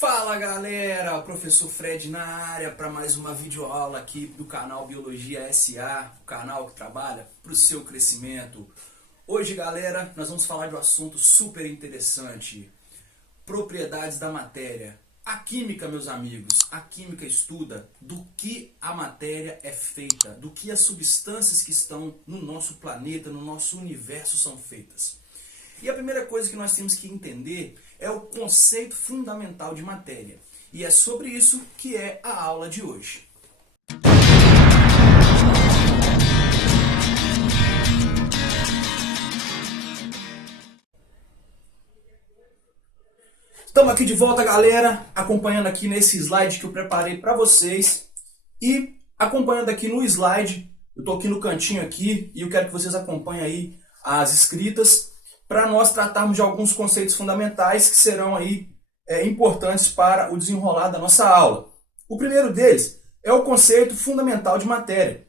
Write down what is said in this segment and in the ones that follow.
Fala galera, professor Fred na área para mais uma videoaula aqui do canal Biologia SA, o canal que trabalha para o seu crescimento. Hoje galera, nós vamos falar de um assunto super interessante, propriedades da matéria. A química, meus amigos, a química estuda do que a matéria é feita, do que as substâncias que estão no nosso planeta, no nosso universo são feitas. E a primeira coisa que nós temos que entender é o conceito fundamental de matéria. E é sobre isso que é a aula de hoje. Estamos aqui de volta, galera, acompanhando aqui nesse slide que eu preparei para vocês. E acompanhando aqui no slide, eu estou aqui no cantinho aqui e eu quero que vocês acompanhem aí as escritas para nós tratarmos de alguns conceitos fundamentais que serão aí importantes para o desenrolar da nossa aula. O primeiro deles é o conceito fundamental de matéria.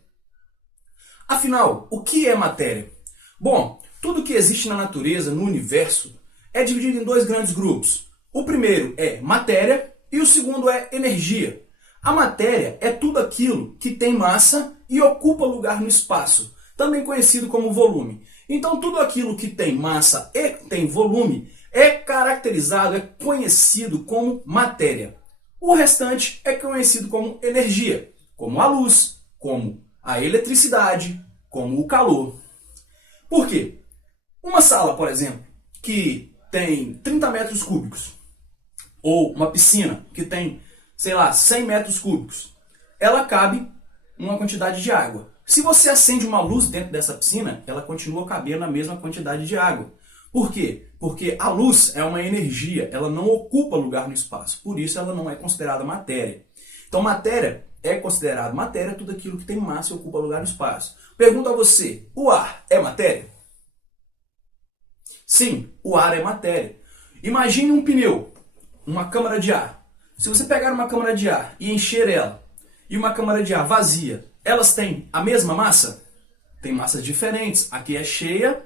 Afinal, o que é matéria? Bom, tudo que existe na natureza, no universo, é dividido em dois grandes grupos. O primeiro é matéria e o segundo é energia. A matéria é tudo aquilo que tem massa e ocupa lugar no espaço, também conhecido como volume. Então tudo aquilo que tem massa e tem volume é caracterizado, é conhecido como matéria. O restante é conhecido como energia, como a luz, como a eletricidade, como o calor. Por quê? Uma sala, por exemplo, que tem 30 metros cúbicos, ou uma piscina que tem, sei lá, 100 metros cúbicos, ela cabe uma quantidade de água. Se você acende uma luz dentro dessa piscina, ela continua cabendo a mesma quantidade de água. Por quê? Porque a luz é uma energia, ela não ocupa lugar no espaço, por isso ela não é considerada matéria. Então matéria é considerada matéria tudo aquilo que tem massa e ocupa lugar no espaço. Pergunto a você, o ar é matéria? Sim, o ar é matéria. Imagine um pneu, uma câmara de ar. Se você pegar uma câmara de ar e encher ela, e uma câmara de ar vazia, elas têm a mesma massa? Tem massas diferentes. Aqui é cheia,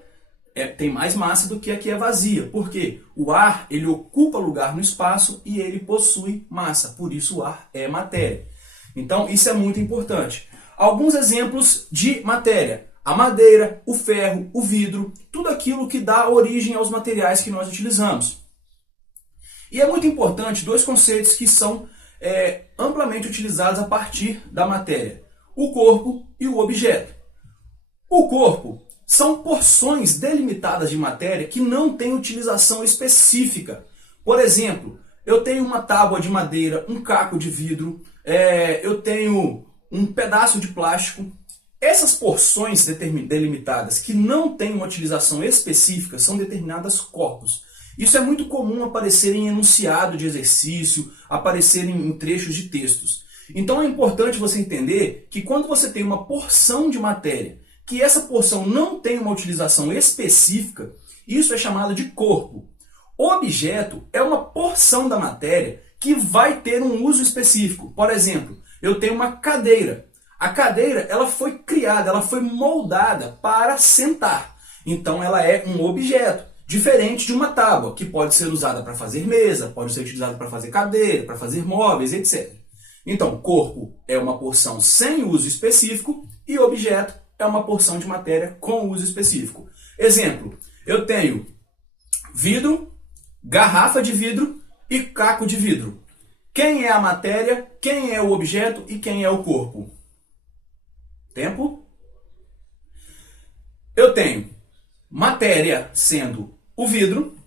tem mais massa do que aqui é vazia. Por quê? O ar ele ocupa lugar no espaço e ele possui massa. Por isso o ar é matéria. Então isso é muito importante. Alguns exemplos de matéria. A madeira, o ferro, o vidro, tudo aquilo que dá origem aos materiais que nós utilizamos. E é muito importante dois conceitos que são amplamente utilizados a partir da matéria. O corpo e o objeto. O corpo são porções delimitadas de matéria que não têm utilização específica. Por exemplo, eu tenho uma tábua de madeira, um caco de vidro, eu tenho um pedaço de plástico. Essas porções delimitadas que não têm uma utilização específica são determinadas corpos. Isso é muito comum aparecer em enunciado de exercício, aparecer em trechos de textos. Então é importante você entender que quando você tem uma porção de matéria, que essa porção não tem uma utilização específica, isso é chamado de corpo. Objeto é uma porção da matéria que vai ter um uso específico. Por exemplo, eu tenho uma cadeira. A cadeira ela foi criada, ela foi moldada para sentar. Então ela é um objeto. Diferente de uma tábua, que pode ser usada para fazer mesa, pode ser utilizada para fazer cadeira, para fazer móveis, etc. Então, corpo é uma porção sem uso específico e objeto é uma porção de matéria com uso específico. Exemplo, eu tenho vidro, garrafa de vidro e caco de vidro. Quem é a matéria, quem é o objeto e quem é o corpo? Tempo? Eu tenho matéria sendo o vidro,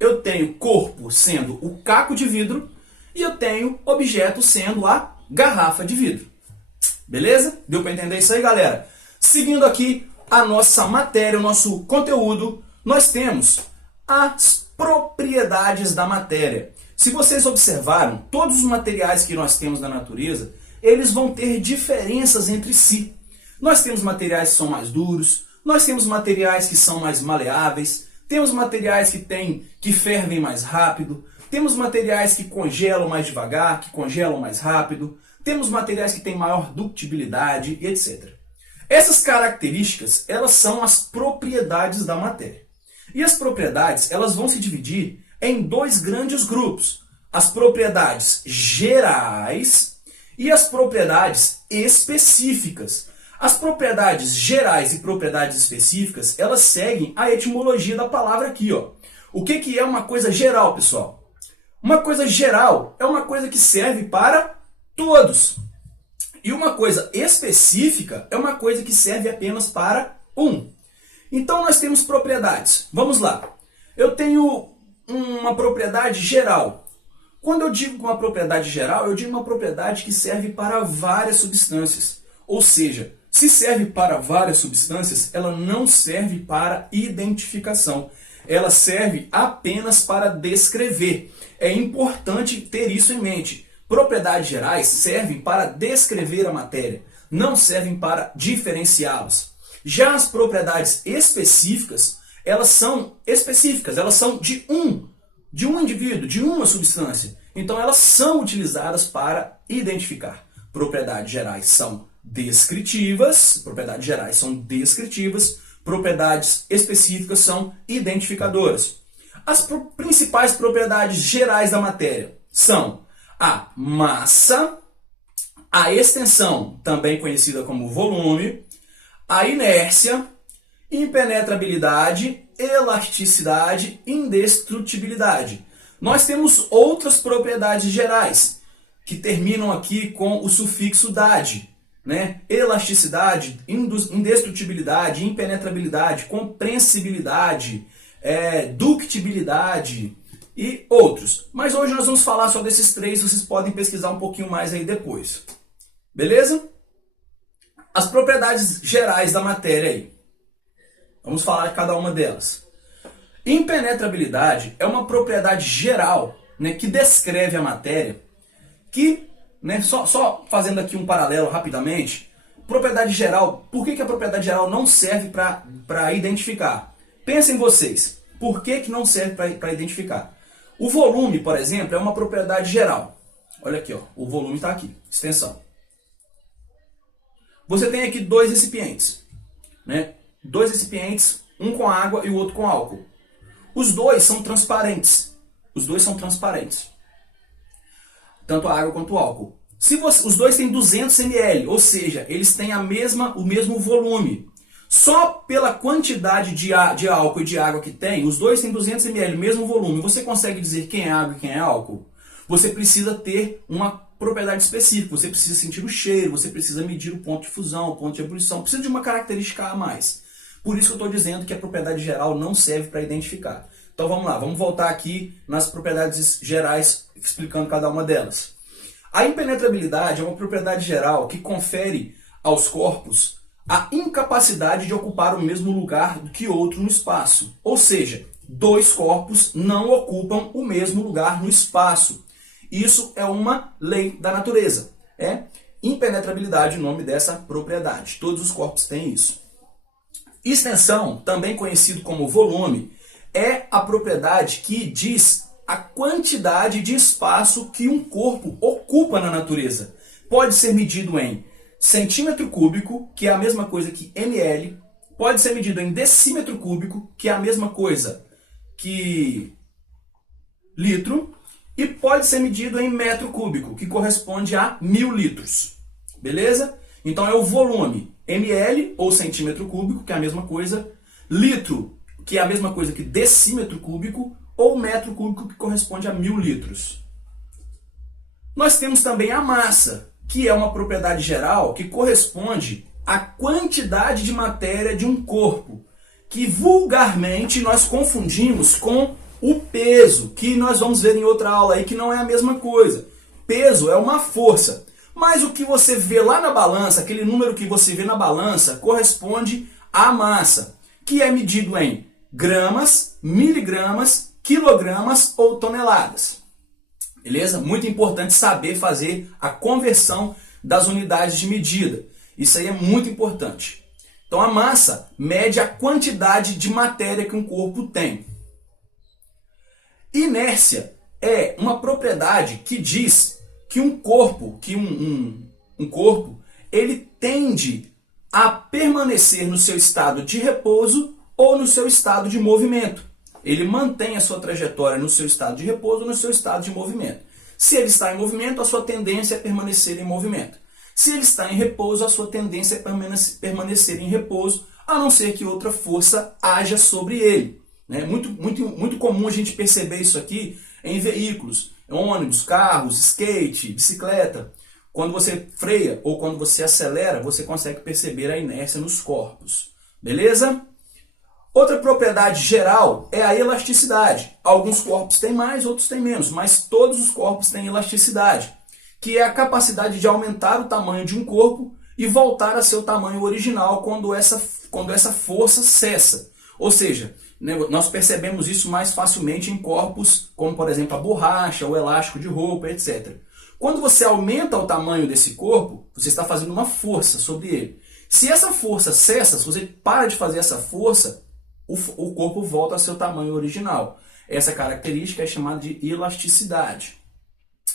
eu tenho corpo sendo o caco de vidro e eu tenho objeto sendo a garrafa de vidro. Beleza? Deu para entender isso aí, galera? Seguindo aqui a nossa matéria, o nosso conteúdo, nós temos as propriedades da matéria. Se vocês observaram, todos os materiais que nós temos na natureza, eles vão ter diferenças entre si. Nós temos materiais que são mais duros, nós temos materiais que são mais maleáveis, temos materiais que fervem mais rápido, temos materiais que congelam mais devagar, que congelam mais rápido, temos materiais que têm maior ductibilidade, etc. Essas características, elas são as propriedades da matéria. E as propriedades, elas vão se dividir em dois grandes grupos. as propriedades gerais e as propriedades específicas. As propriedades gerais e propriedades específicas, elas seguem a etimologia da palavra aqui, ó. O que é uma coisa geral, pessoal? Uma coisa geral é uma coisa que serve para todos. E uma coisa específica é uma coisa que serve apenas para um. Então nós temos propriedades. Vamos lá. Eu tenho uma propriedade geral. Quando eu digo uma propriedade geral, eu digo uma propriedade que serve para várias substâncias. Ou seja, se serve para várias substâncias, ela não serve para identificação. Ela serve apenas para descrever. É importante ter isso em mente. Propriedades gerais servem para descrever a matéria, não servem para diferenciá-las. Já as propriedades específicas, elas são específicas, elas são de um indivíduo, de uma substância. Então elas são utilizadas para identificar. Propriedades gerais são descritivas, propriedades específicas são identificadoras. As principais propriedades gerais da matéria são a massa, a extensão, também conhecida como volume, a inércia, impenetrabilidade, elasticidade, indestrutibilidade. Nós temos outras propriedades gerais que terminam aqui com o sufixo dade, né? Elasticidade, indestrutibilidade, impenetrabilidade, compreensibilidade, ductibilidade e outros. Mas hoje nós vamos falar só desses três, vocês podem pesquisar um pouquinho mais aí depois. Beleza? As propriedades gerais da matéria aí. Vamos falar de cada uma delas. Impenetrabilidade é uma propriedade geral, né, que descreve a matéria, que, né, só fazendo aqui um paralelo rapidamente, propriedade geral, por que a propriedade geral não serve para identificar? Pensem vocês, por que não serve para identificar? O volume, por exemplo, é uma propriedade geral. Olha aqui, ó, o volume está aqui, extensão. Você tem aqui dois recipientes, né? Dois recipientes, um com água e o outro com álcool. Os dois são transparentes. Tanto a água quanto o álcool. Os dois têm 200 ml, ou seja, eles têm o mesmo volume. Só pela quantidade de álcool e de água que tem, os dois têm 200 ml, mesmo volume. Você consegue dizer quem é água e quem é álcool? Você precisa ter uma propriedade específica, você precisa sentir o cheiro, você precisa medir o ponto de fusão, o ponto de ebulição, precisa de uma característica a mais. Por isso que eu estou dizendo que a propriedade geral não serve para identificar. Então vamos lá, vamos voltar aqui nas propriedades gerais, explicando cada uma delas. A impenetrabilidade é uma propriedade geral que confere aos corpos a incapacidade de ocupar o mesmo lugar que outro no espaço. Ou seja, dois corpos não ocupam o mesmo lugar no espaço. Isso é uma lei da natureza. É impenetrabilidade o nome dessa propriedade. Todos os corpos têm isso. Extensão, também conhecido como volume, é a propriedade que diz a quantidade de espaço que um corpo ocupa na natureza. Pode ser medido em centímetro cúbico, que é a mesma coisa que ml, pode ser medido em decímetro cúbico, que é a mesma coisa que litro, e pode ser medido em metro cúbico, que corresponde a 1000 litros. Beleza? Então é o volume, ml ou centímetro cúbico, que é a mesma coisa, litro, que é a mesma coisa que decímetro cúbico, ou metro cúbico, que corresponde a 1000 litros. Nós temos também a massa, que é uma propriedade geral que corresponde à quantidade de matéria de um corpo, que vulgarmente nós confundimos com o peso, que nós vamos ver em outra aula aí, que não é a mesma coisa. Peso é uma força, mas o que você vê lá na balança, aquele número que você vê na balança, corresponde à massa, que é medido em gramas, miligramas, quilogramas ou toneladas. Beleza? Muito importante saber fazer a conversão das unidades de medida. Isso aí é muito importante. Então a massa mede a quantidade de matéria que um corpo tem. Inércia é uma propriedade que diz que um corpo, ele tende a permanecer no seu estado de repouso ou no seu estado de movimento. Ele mantém a sua trajetória no seu estado de repouso ou no seu estado de movimento. Se ele está em movimento, a sua tendência é permanecer em movimento. Se ele está em repouso, a sua tendência é permanecer em repouso, a não ser que outra força haja sobre ele. É muito comum a gente perceber isso aqui em veículos, ônibus, carros, skate, bicicleta. Quando você freia ou quando você acelera, você consegue perceber a inércia nos corpos. Beleza? Outra propriedade geral é a elasticidade. Alguns corpos têm mais, outros têm menos, mas todos os corpos têm elasticidade, que é a capacidade de aumentar o tamanho de um corpo e voltar a seu tamanho original quando essa força cessa. Ou seja, nós percebemos isso mais facilmente em corpos como, por exemplo, a borracha, o elástico de roupa, etc. Quando você aumenta o tamanho desse corpo, você está fazendo uma força sobre ele. Se essa força cessa, se você para de fazer essa força, o corpo volta ao seu tamanho original. Essa característica é chamada de elasticidade.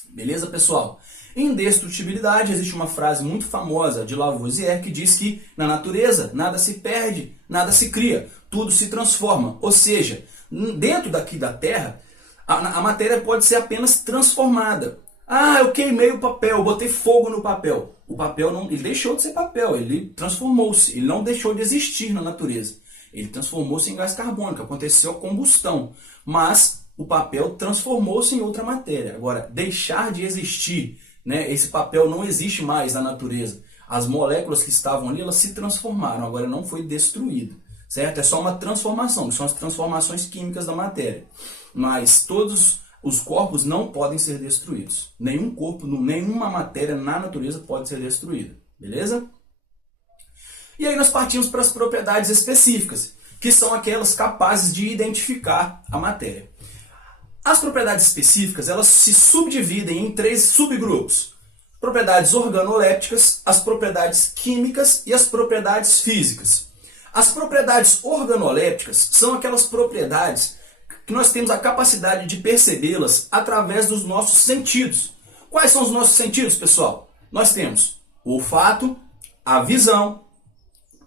Beleza, pessoal? Em indestrutibilidade, existe uma frase muito famosa de Lavoisier que diz que na natureza nada se perde, nada se cria, tudo se transforma. Ou seja, dentro daqui da Terra, a matéria pode ser apenas transformada. Ah, eu queimei o papel, botei fogo no papel. O papel não, ele deixou de ser papel, ele transformou-se, ele não deixou de existir na natureza. Ele transformou-se em gás carbônico, aconteceu a combustão, mas o papel transformou-se em outra matéria. Agora, deixar de existir, né, esse papel não existe mais na natureza. As moléculas que estavam ali, elas se transformaram, agora não foi destruída, certo? É só uma transformação, são as transformações químicas da matéria. Mas todos os corpos não podem ser destruídos. Nenhum corpo, nenhuma matéria na natureza pode ser destruída, beleza? E aí nós partimos para as propriedades específicas, que são aquelas capazes de identificar a matéria. As propriedades específicas, elas se subdividem em 3 subgrupos. Propriedades organolépticas, as propriedades químicas e as propriedades físicas. As propriedades organolépticas são aquelas propriedades que nós temos a capacidade de percebê-las através dos nossos sentidos. Quais são os nossos sentidos, pessoal? Nós temos o olfato, a visão,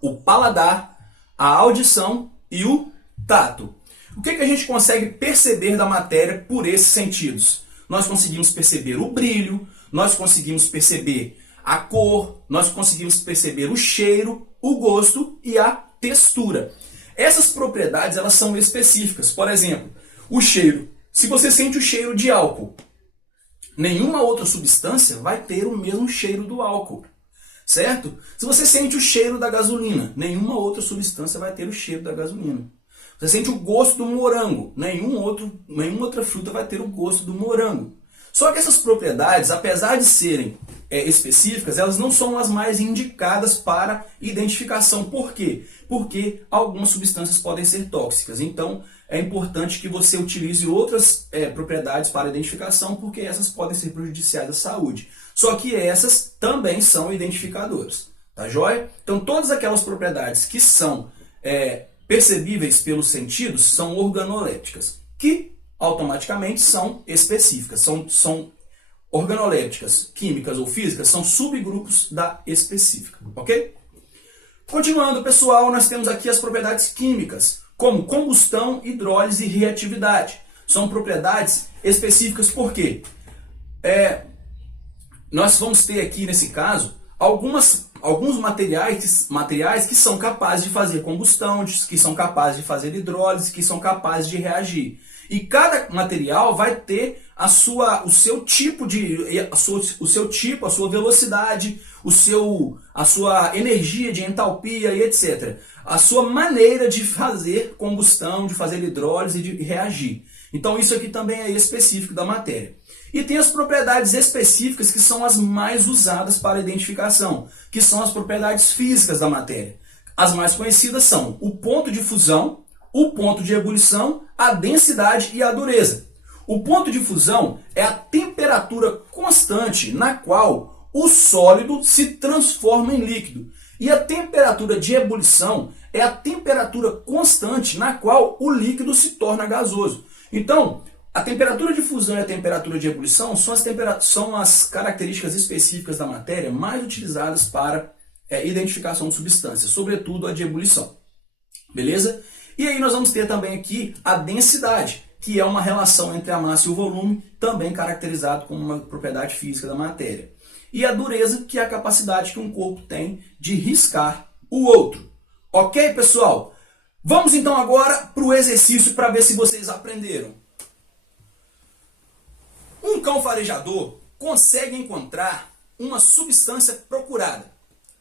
o paladar, a audição e o tato. O que a gente consegue perceber da matéria por esses sentidos? Nós conseguimos perceber o brilho, nós conseguimos perceber a cor, nós conseguimos perceber o cheiro, o gosto e a textura. Essas propriedades, elas são específicas. Por exemplo, o cheiro. Se você sente o cheiro de álcool, nenhuma outra substância vai ter o mesmo cheiro do álcool. Certo? Se você sente o cheiro da gasolina, nenhuma outra substância vai ter o cheiro da gasolina. Você sente o gosto do morango, nenhuma outra fruta vai ter o gosto do morango. Só que essas propriedades, apesar de serem específicas, elas não são as mais indicadas para identificação. Por quê? Porque algumas substâncias podem ser tóxicas. Então, é importante que você utilize outras propriedades para identificação, porque essas podem ser prejudiciais à saúde. Só que essas também são identificadoras. Tá joia? Então, todas aquelas propriedades que são percebíveis pelos sentidos são organolépticas, que automaticamente são específicas, são organolépticas, químicas ou físicas, são subgrupos da específica, ok? Continuando, pessoal, nós temos aqui as propriedades químicas, como combustão, hidrólise e reatividade. São propriedades específicas porque nós vamos ter aqui, nesse caso, alguns materiais que são capazes de fazer combustão, que são capazes de fazer hidrólise, que são capazes de reagir. E cada material vai ter a sua velocidade, a sua energia de entalpia e etc. A sua maneira de fazer combustão, de fazer hidrólise e de reagir. Então isso aqui também é específico da matéria. E tem as propriedades específicas que são as mais usadas para identificação, que são as propriedades físicas da matéria. As mais conhecidas são o ponto de fusão, o ponto de ebulição, a densidade e a dureza. O ponto de fusão é a temperatura constante na qual o sólido se transforma em líquido. E a temperatura de ebulição é a temperatura constante na qual o líquido se torna gasoso. Então, a temperatura de fusão e a temperatura de ebulição são as características específicas da matéria mais utilizadas para identificação de substâncias, sobretudo a de ebulição. Beleza? E aí nós vamos ter também aqui a densidade, que é uma relação entre a massa e o volume, também caracterizado como uma propriedade física da matéria. E a dureza, que é a capacidade que um corpo tem de riscar o outro. Ok, pessoal? Vamos então agora para o exercício para ver se vocês aprenderam. Um cão farejador consegue encontrar uma substância procurada.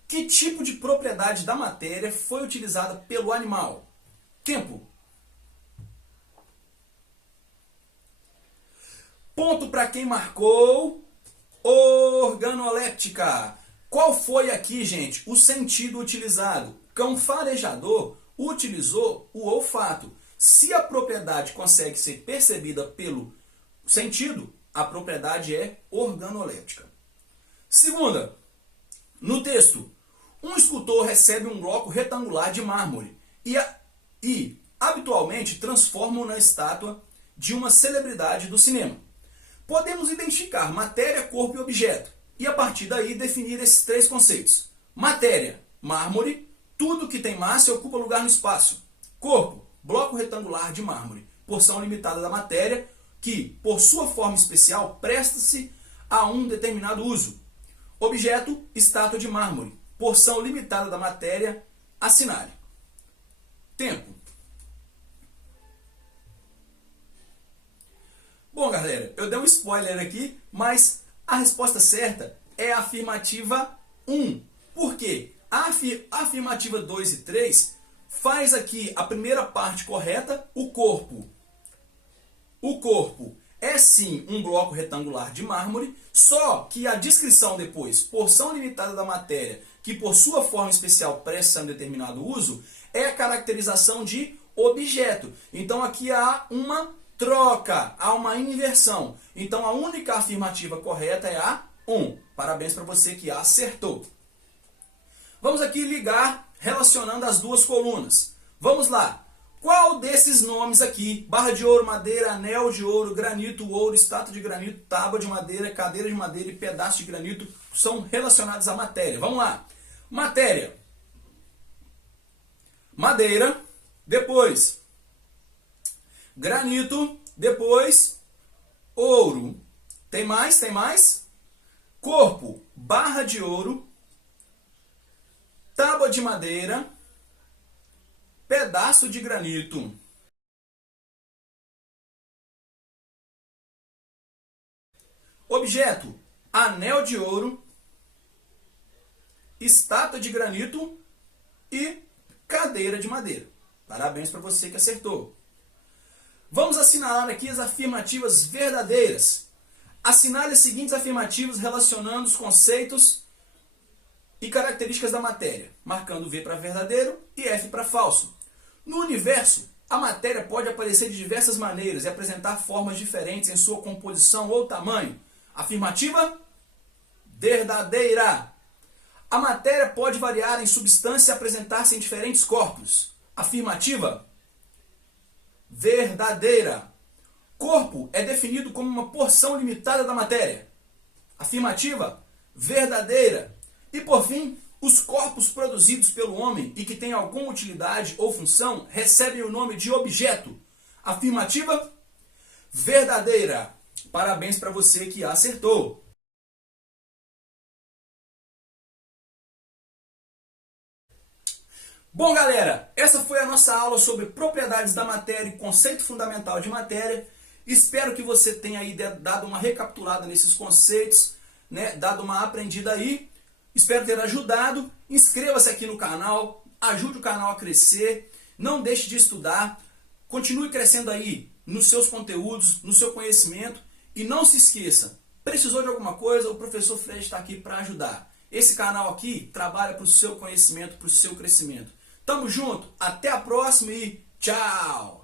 Que tipo de propriedade da matéria foi utilizada pelo animal? Tempo. Ponto para quem marcou. Organoléptica. Qual foi aqui, gente, o sentido utilizado? Cão farejador utilizou o olfato. Se a propriedade consegue ser percebida pelo sentido, a propriedade é organoléptica. Segunda, no texto, um escultor recebe um bloco retangular de mármore e habitualmente transforma-o na estátua de uma celebridade do cinema. Podemos identificar matéria, corpo e objeto, e a partir daí definir esses três conceitos. Matéria, mármore, tudo que tem massa e ocupa lugar no espaço. Corpo, bloco retangular de mármore, porção limitada da matéria, que, por sua forma especial, presta-se a um determinado uso. Objeto, estátua de mármore, porção limitada da matéria, assinale. Tempo. Bom, galera, eu dei um spoiler aqui, mas a resposta certa é a afirmativa 1. Por quê? A afirmativa 2 e 3 faz aqui a primeira parte correta, o corpo. O corpo é sim um bloco retangular de mármore, só que a descrição depois, porção limitada da matéria, que por sua forma especial presta a um determinado uso, é a caracterização de objeto. Então aqui há uma troca, há uma inversão. Então a única afirmativa correta é a 1. Parabéns para você que acertou. Vamos aqui ligar relacionando as duas colunas. Vamos lá. Qual desses nomes aqui, barra de ouro, madeira, anel de ouro, granito, ouro, estátua de granito, tábua de madeira, cadeira de madeira e pedaço de granito são relacionados à matéria? Vamos lá. Matéria. Madeira. Depois granito. Depois ouro. Tem mais? Tem mais? Corpo. Barra de ouro. Tábua de madeira. Pedaço de granito. Objeto, anel de ouro, estátua de granito e cadeira de madeira. Parabéns para você que acertou. Vamos assinalar aqui as afirmativas verdadeiras. Assinale as seguintes afirmativas relacionando os conceitos e características da matéria, marcando V para verdadeiro e F para falso. No universo, a matéria pode aparecer de diversas maneiras e apresentar formas diferentes em sua composição ou tamanho. Afirmativa verdadeira. A matéria pode variar em substância e apresentar-se em diferentes corpos. Afirmativa verdadeira. Corpo é definido como uma porção limitada da matéria. Afirmativa verdadeira. E por fim, os corpos produzidos pelo homem e que têm alguma utilidade ou função recebem o nome de objeto. Afirmativa verdadeira. Parabéns para você que acertou. Bom, galera, essa foi a nossa aula sobre propriedades da matéria e conceito fundamental de matéria. Espero que você tenha aí dado uma recapitulada nesses conceitos, né, dado uma aprendida aí. Espero ter ajudado. Inscreva-se aqui no canal, ajude o canal a crescer, não deixe de estudar, continue crescendo aí nos seus conteúdos, no seu conhecimento e não se esqueça, precisou de alguma coisa, o professor Fred está aqui para ajudar. Esse canal aqui trabalha para o seu conhecimento, para o seu crescimento. Tamo junto, até a próxima e tchau!